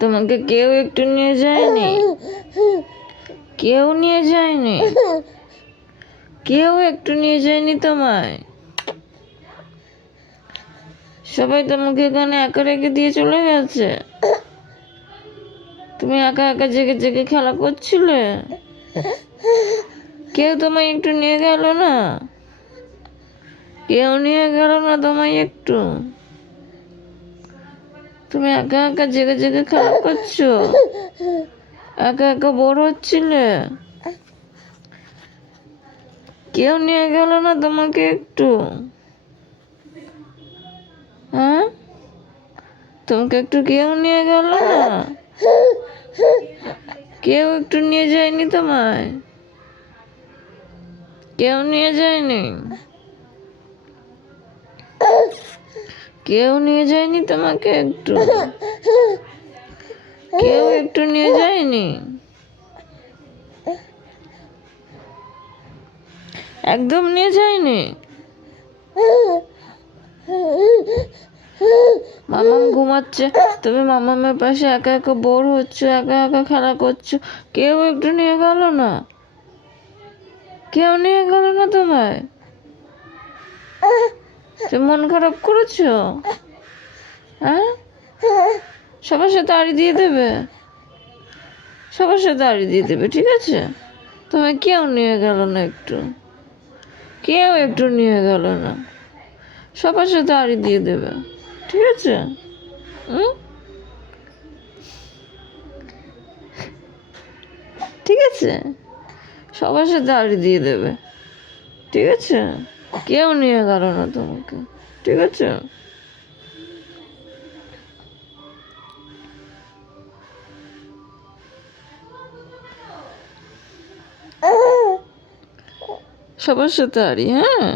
তোমাকে কেউ একটু নিয়ে যায়নি? কেউ নিয়ে যায়নি? কেউ একটু নিয়ে যায়নি তোমায়? সবাই তোমাকে এখানে একা রেখে দিয়ে চলে গেছে। তুমি একা একা জেগে জেগে খেলা করছিলে। কেউ তোমায় একটু নিয়ে গেল না? কেউ নিয়ে গেল না তোমায় একটু? তুমি একা একা জেগে জেগে খেলা করছো, একা একা বোর হচ্ছিলে। কেউ নিয়ে গেল না তোমাকে একটু? হ্যাঁ, তোমাকে একটু কেউ নিয়ে গেল না? কেউ একটু নিয়ে যায়নি তোমায়? কেউ নিয়ে যায়নি? কেউ নিয়ে যায়নি তোমাকে একটু? কেউ একটু নিয়ে যায়নি? একদম নিয়ে যায়নি? মামাম ঘুমাচ্ছে, তুমি মামামের পাশে একা একা বোর হচ্ছ, একা একা খেলা করছো। কেউ একটু নিয়ে গেল না? কেউ নিয়ে গেল না তোমায়? তুমি মন খারাপ করেছো? হ্যাঁ, সবার সাথে আড়ি দিয়ে দেবে, সবার সাথে আড়ি দিয়ে দেবে, ঠিক আছে? তোমায় কেউ নিয়ে গেল না একটু? কেউ একটু নিয়ে গেল না? সবার সাথে আড়ি দিয়ে দেবে, ঠিক আছে? ঠিক আছে, সবার সাথে আড়ি দিয়ে দেবে, ঠিক আছে? কেউ নিয়ে গেল না তোমাকে, ঠিক আছে? সবার সাথে আড়ি, হ্যাঁ।